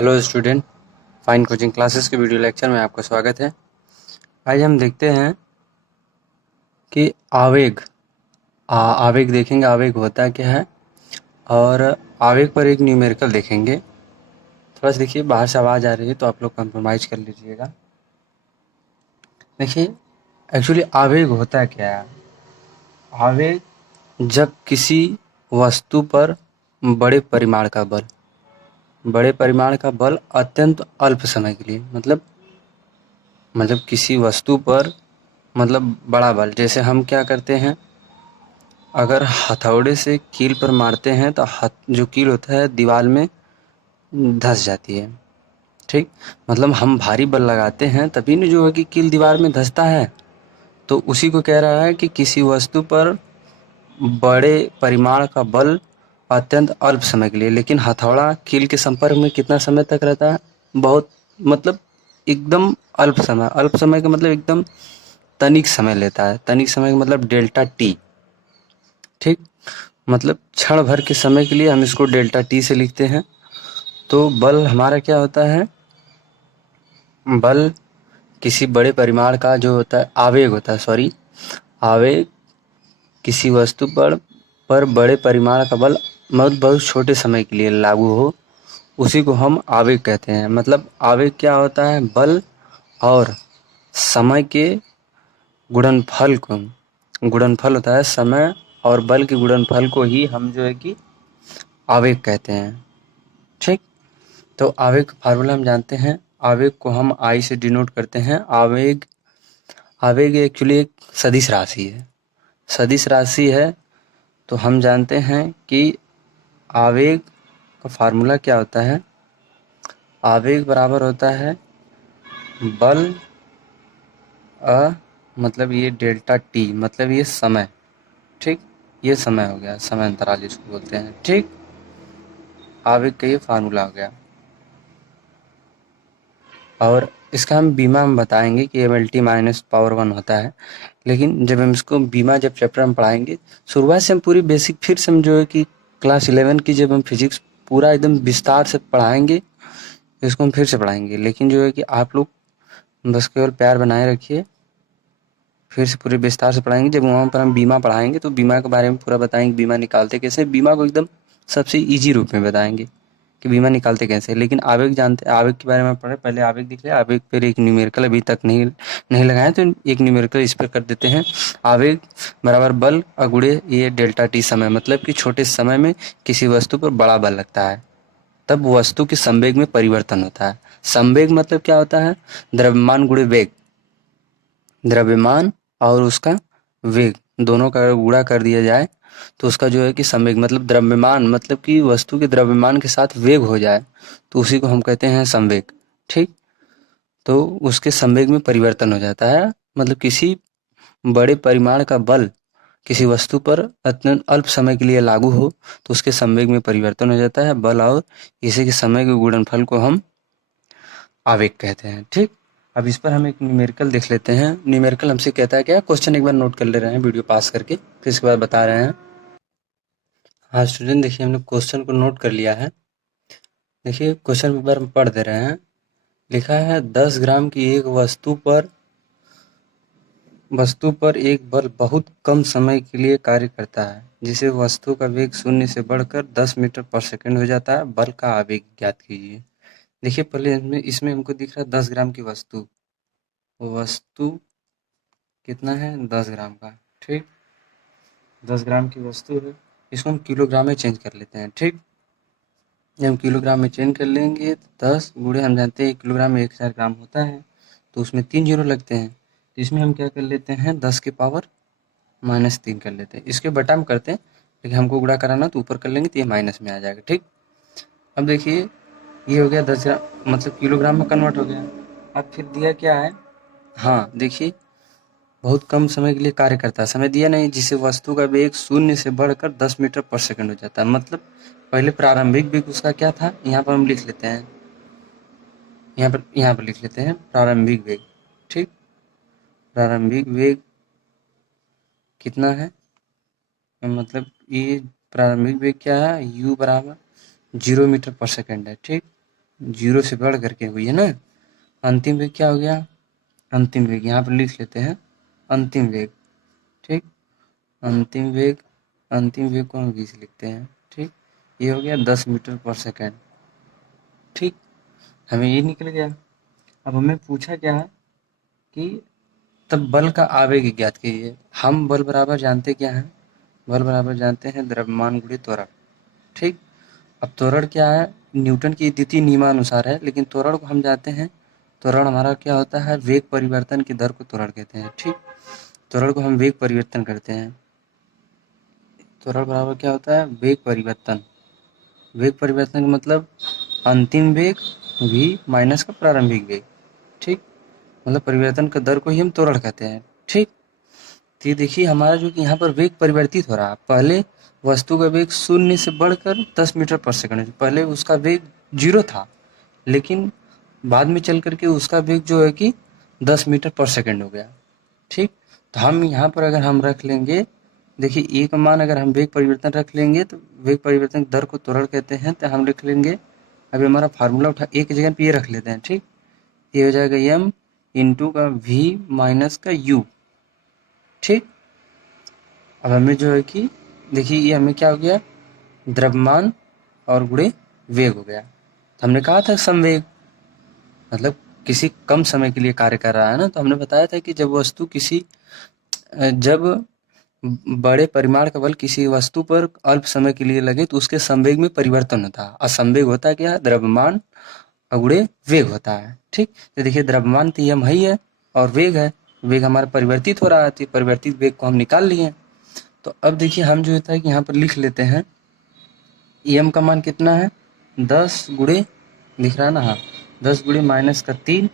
Hello student, fine coaching classes के video lecture में आपका स्वागत है। आज हम देखते हैं कि आवेग देखेंगे। आवेग होता क्या है और आवेग पर एक न्यूमेरिकल देखेंगे। थोड़ा सा देखिए, बाहर से आवाज़ आ रही है तो आप लोग कंप्रोमाइज़ कर लीजिएगा। देखिए, एक्चुअली आवेग होता क्या है। आवेग जब किसी वस्तु पर बड़े परिमाण का बल अत्यंत अल्प समय के लिए, मतलब किसी वस्तु पर बड़ा बल। जैसे हम क्या करते हैं, अगर हथौड़े से कील पर मारते हैं तो जो कील होता है दीवार में धंस जाती है। ठीक, मतलब हम भारी बल लगाते हैं तभी न जो है कि कील दीवार में धंसता है। तो उसी को कह रहा है कि किसी वस्तु पर बड़े परिमाण का बल अत्यंत अल्प समय के लिए। लेकिन हथौड़ा कील के संपर्क में कितना समय तक रहता है? बहुत, मतलब एकदम अल्प समय का मतलब एकदम तनिक समय लेता है। तनिक समय का मतलब डेल्टा टी। ठीक, मतलब क्षण भर के समय के लिए हम इसको डेल्टा टी से लिखते हैं। तो बल हमारा क्या होता है? बल किसी बड़े परिमाण का जो होता है, आवेग होता है, सॉरी, आवेग किसी वस्तु पर बड़े परिमाण का बल बहुत छोटे समय के लिए लागू हो, उसी को हम आवेग कहते हैं। मतलब आवेग क्या होता है? बल और समय के गुणनफल होता है। समय और बल के गुणनफल को ही हम जो है कि आवेग कहते हैं। ठीक, तो आवेग का फार्मूला हम जानते हैं। आवेग को हम आई से डिनोट करते हैं। आवेग एक्चुअली एक सदिश राशि है। सदिश राशि है तो हम जानते हैं कि आवेग का फार्मूला क्या होता है। आवेग बराबर होता है बल मतलब ये डेल्टा टी, मतलब ये समय। ठीक, ये समय हो गया, समय अंतराल जिसको बोलते हैं। ठीक, आवेग का ये फार्मूला हो गया। और इसका हम बीमा में बताएंगे कि mLT माइनस पावर 1 होता है। लेकिन जब हम इसको बीमा जब चैप्टर में पढ़ाएंगे, शुरुआत से हम पूरी बेसिक फिर से हम जो है कि क्लास 11 की जब हम फिजिक्स पूरा एकदम विस्तार से पढ़ाएंगे, इसको हम फिर से पढ़ाएंगे। लेकिन जो है कि आप लोग बस केवल प्यार बनाए रखिए, फिर से पूरे विस्तार से पढ़ाएंगे। जब वहाँ पर हम बीमा पढ़ाएंगे तो बीमा के बारे में पूरा बताएंगे, बीमा निकालते कैसे, बीमा को एकदम सबसे ईजी रूप में बताएंगे कि बीमा निकालते कैसे। लेकिन आवेग जानते, आवेग के बारे में पढ़े, पहले आवेग दिख ले। आवेग पर एक न्यूमेरिकल अभी तक नहीं लगाए तो एक न्यूमेरिकल इस पर कर देते हैं। आवेग बराबर बल अगुड़े ये डेल्टा टी समय, मतलब कि छोटे समय में किसी वस्तु पर बड़ा बल लगता है तब वस्तु के संवेग में परिवर्तन होता है। संवेग मतलब क्या होता है? द्रव्यमान गुणे वेग। द्रव्यमान और उसका वेग दोनों का अगर गुणा कर दिया जाए तो उसका जो है कि संवेग, मतलब द्रव्यमान मतलब कि वस्तु के द्रव्यमान के साथ वेग हो जाए तो उसी को हम कहते हैं संवेग। ठीक, तो उसके संवेग में परिवर्तन हो जाता है। मतलब किसी बड़े परिमाण का बल किसी वस्तु पर अत्यंत अल्प समय के लिए लागू हो तो उसके संवेग में परिवर्तन हो जाता है। बल और इसी के समय के गुणनफल को हम आवेग कहते हैं। ठीक, अब इस पर हम एक न्यूमेरिकल देख लेते हैं। न्यूमेरिकल हमसे कहता है क्या? क्वेश्चन एक बार नोट कर ले रहे हैं वीडियो पास करके, फिर इसके बाद बता रहे हैं। हाँ स्टूडेंट, देखिए हमने क्वेश्चन को नोट कर लिया है। देखिए क्वेश्चन एक बार हम पढ़ दे रहे हैं। लिखा है 10 ग्राम की एक वस्तु पर एक बल बहुत कम समय के लिए कार्य करता है, जिसे वस्तु का वेग शून्य से बढ़कर 10 मीटर पर सेकंड हो जाता है। बल का आवेग ज्ञात कीजिए। देखिए पहले इसमें हमको दिख रहा है 10 ग्राम की वस्तु। वस्तु कितना है? 10 ग्राम का। ठीक, 10 ग्राम की वस्तु है, इसको हम किलोग्राम में चेंज कर लेते हैं। ठीक, जब हम किलोग्राम में चेंज कर लेंगे तो 10 गुणे, हम जानते हैं 1 किलोग्राम में 1000 ग्राम होता है तो उसमें 3 जीरो लगते हैं। तो इसमें हम क्या कर लेते हैं, 10 की पावर -3 कर लेते हैं। इसके बटा में करते हैं, लेकिन हमको गुणा कराना तो ऊपर कर लेंगे तो ये माइनस में आ जाएगा। ठीक, अब देखिए ये हो गया 10 ग्राम, मतलब किलोग्राम में कन्वर्ट हो गया। अब फिर दिया क्या है? हाँ देखिए, बहुत कम समय के लिए कार्य करता है, समय दिया नहीं, जिसे वस्तु का वेग शून्य से बढ़कर 10 मीटर पर सेकंड हो जाता है। मतलब पहले प्रारंभिक वेग उसका क्या था, यहाँ पर हम लिख लेते हैं, यहाँ पर लिख लेते हैं प्रारंभिक वेग। ठीक, प्रारंभिक वेग कितना है? मतलब ये प्रारंभिक वेग क्या है? u बराबर 0 मीटर पर सेकंड है। ठीक, 0 से बढ़ करके हुई है ना। अंतिम वेग क्या हो गया, अंतिम वेग यहाँ पर लिख लेते हैं, अंतिम वेग, ठीक। अंतिम वेग, अंतिम वेग को हम 20 लिखते हैं, ठीक। ये हो गया 10 मीटर पर सेकेंड, ठीक। हमें ये निकल गया। अब हमें पूछा क्या है कि तब बल का आवेग ज्ञात कीजिए। हम बल बराबर जानते क्या है, बल बराबर जानते हैं द्रव्यमान गुणित त्वरण, ठीक। अब त्वरण क्या है, न्यूटन की द्वितीय नियमानुसार है, लेकिन त्वरण को हम जानते हैं, त्वरण हमारा क्या होता है, वेग परिवर्तन की दर को त्वरण कहते हैं, ठीक। त्वरण को हम वेग परिवर्तन करते हैं, त्वरण बराबर क्या होता है, वेग परिवर्तन। वेग परिवर्तन का मतलब अंतिम वेग v माइनस का प्रारंभिक वेग, ठीक। मतलब परिवर्तन का दर को ही हम त्वरण कहते हैं, ठीक। तो ये देखिए हमारा जो कि यहाँ पर वेग परिवर्तित हो रहा है, पहले वस्तु का वेग 0 से बढ़कर 10 मीटर पर सेकंड, पहले उसका वेग 0 था, लेकिन बाद में चल करके उसका वेग जो है कि 10 मीटर पर सेकंड हो गया, ठीक। तो हम यहाँ पर अगर हम रख लेंगे, देखिए ए का मान अगर हम वेग परिवर्तन रख लेंगे तो वेग परिवर्तन दर को त्वरण कहते हैं, तो हम लिख लेंगे, अभी हमारा फार्मूला उठा ए की जगह पे ये रख लेते हैं, ठीक। ये हो जाएगा m इंटू का v माइनस का u, ठीक। अब हमें जो है कि देखिए ये हमें क्या हो गया, द्रव्यमान और गुणे वेग हो गया। तो हमने कहा था संवेग मतलब किसी कम समय के लिए कार्य कर रहा है ना, तो हमने बताया था कि जब वस्तु किसी जब बड़े परिमाण का बल किसी वस्तु पर अल्प समय के लिए लगे तो उसके संवेग में परिवर्तन होता है, और संवेग होता है क्या, द्रव्यमान गुणे वेग होता है, ठीक। तो देखिए द्रव्यमान तो यम ही है और वेग है, वेग हमारा परिवर्तित हो रहा है, तो परिवर्तित वेग को हम निकाल लिए। तो अब देखिए हम जो होता है कि यहाँ पर लिख लेते हैं, एम का मान कितना है, 10 गुणे, दिख रहा है ना, हाँ 10 गुणे माइनस का 3,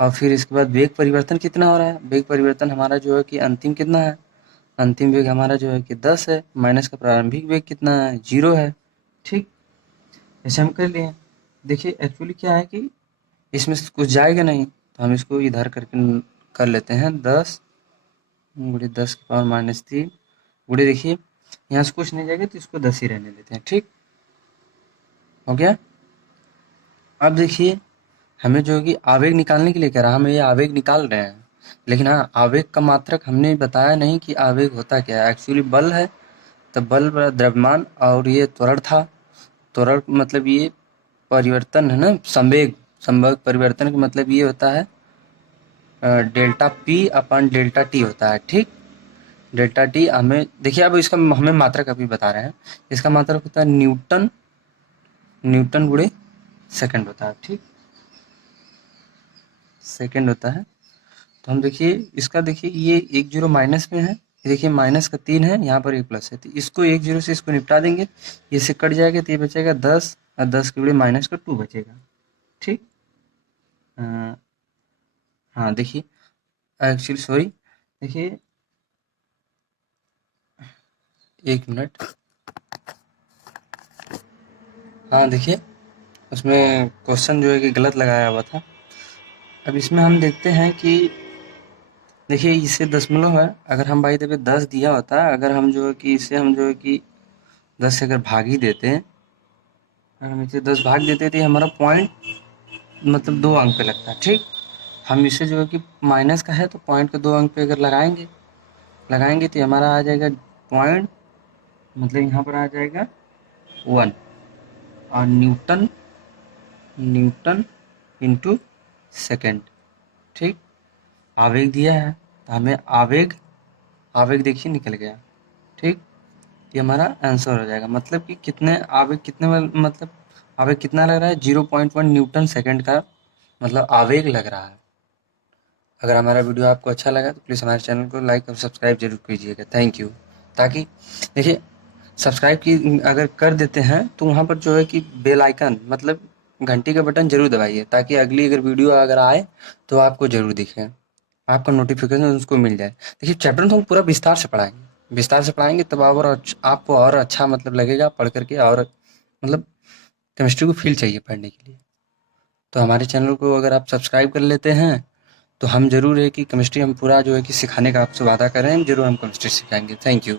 और फिर इसके बाद वेग परिवर्तन कितना हो रहा है, वेग परिवर्तन हमारा जो है कि अंतिम कितना है, अंतिम वेग हमारा जो है कि 10 है, माइनस का प्रारंभिक वेग कितना है, 0 है, ठीक। ऐसे हम कर लिए। देखिए एक्चुअली क्या है कि इसमें से कुछ जाएगा नहीं, तो हम इसको इधर करके कर लेते हैं, 10 गुणे 10 की पावर माइनस 3 गुणे, देखिए यहाँ से कुछ नहीं जाएगा तो इसको 10 ही रहने देते हैं, ठीक हो गया। अब देखिए हमें जो है कि आवेग निकालने के लिए कह रहा है, हम ये आवेग निकाल रहे हैं, लेकिन हाँ आवेग का मात्रक हमने बताया नहीं कि आवेग होता क्या है। एक्चुअली बल है, तो बल द्रव्यमान और ये त्वरण था, त्वरण मतलब ये परिवर्तन है ना, संवेग, संवेग परिवर्तन का मतलब ये होता है डेल्टा पी अपन डेल्टा टी होता है, ठीक। डेल्टा टी हमें देखिए, अब इसका हमें मात्रक अभी बता रहे हैं, इसका मात्रक होता है न्यूटन, न्यूटन गुणे सेकंड होता है, ठीक, सेकंड होता है। तो हम देखिए इसका, देखिए ये 1 0 माइनस में है, ये देखिए माइनस का 3 है, यहाँ पर 1 प्लस है, तो इसको 1 0 से इसको निपटा देंगे, ये से कट जाएगा तो ये बचेगा 10, और 10 के बड़े माइनस का 2 बचेगा, ठीक। अ, हाँ देखिए एक्चुअली सॉरी, देखिए 1 मिनट, हाँ देखिए उसमें क्वेश्चन जो है कि गलत लगाया हुआ था। अब इसमें हम देखते हैं कि देखिए इसे दशमलव है, अगर हम भाई देखिए 10 दिया होता है, अगर हम जो है कि इसे हम जो है कि 10 से अगर भाग ही देते हैं, अगर हम इसे 10 भाग देते थे, हमारा पॉइंट मतलब 2 अंक पे लगता है, ठीक। हम इसे जो है कि माइनस का है तो पॉइंट को 2 अंक पे अगर लगाएंगे, लगाएंगे तो हमारा आ जाएगा पॉइंट, मतलब यहाँ पर आ जाएगा 1, और न्यूटन, न्यूटन इंटू सेकेंड, ठीक। आवेग दिया है तो हमें आवेग, आवेग देखिए निकल गया, ठीक। ये हमारा आंसर हो जाएगा, मतलब कि कितने आवेग, कितने मतलब आवेग कितना लग रहा है, 0.1 न्यूटन सेकंड का मतलब आवेग लग रहा है। अगर हमारा वीडियो आपको अच्छा लगा तो प्लीज़ हमारे चैनल को लाइक और सब्सक्राइब जरूर कीजिएगा, थैंक यू। ताकि देखिए सब्सक्राइब की अगर कर देते हैं तो वहाँ पर जो है कि बेल आइकन मतलब घंटी का बटन जरूर दबाइए, ताकि अगली अगर वीडियो अगर आए तो आपको जरूर दिखे, आपका नोटिफिकेशन उसको मिल जाए। देखिए चैप्टर तो हम पूरा विस्तार से पढ़ाएंगे, विस्तार से पढ़ाएंगे, तब आपको और अच्छा मतलब लगेगा पढ़ करके, और मतलब केमिस्ट्री को फील चाहिए पढ़ने के लिए। तो हमारे चैनल को अगर आप सब्सक्राइब कर लेते हैं तो हम जरूर है कि केमिस्ट्री हम पूरा जो है कि सिखाने का आपसे वादा कर रहे हैं, जरूर हम केमिस्ट्री सिखाएंगे, थैंक यू।